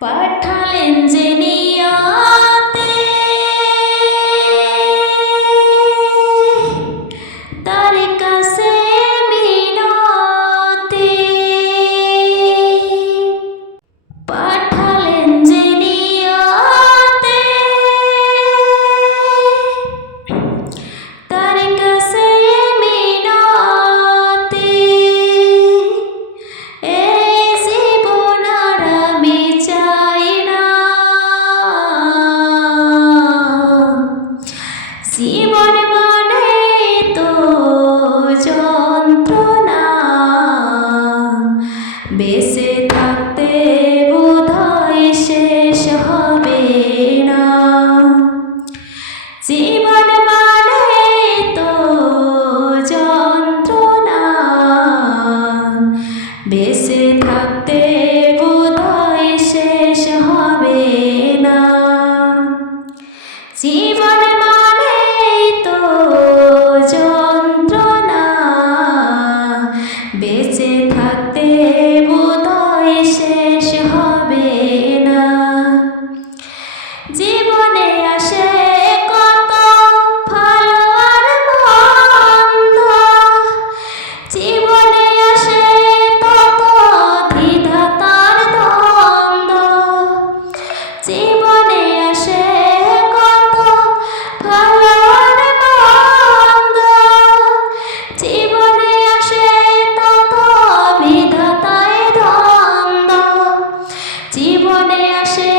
পাঠালেন যে নিয়াতে তার কাছে মিনতি, পাঠালেন যে নিয়াতে তার কাছে মিনতি, এই জীবন আর আমি চাই না, জীবন মানে তো যন্ত্রণা, বেঁচে থাকতে বোধহয় শেষ হবে না, জীবন মানে তো যন্ত্রণা, বেঁচে থাকতে বোধহয় শেষ হবে না, জীবন মানে তো যন্ত্রণা, বেঁচে থাকতে বোধহয় শেষ হবে না, জীবনে আসে কত ভালো আর মন্দ, জীবনে আসে তত দ্বিধা তার দ্বন্দ্ব, জীবনে আসে কত ভালো আর মন্দ, জীবনে আসে তত বিধাতায় দ্বন্দ্ব, জীবনে আসে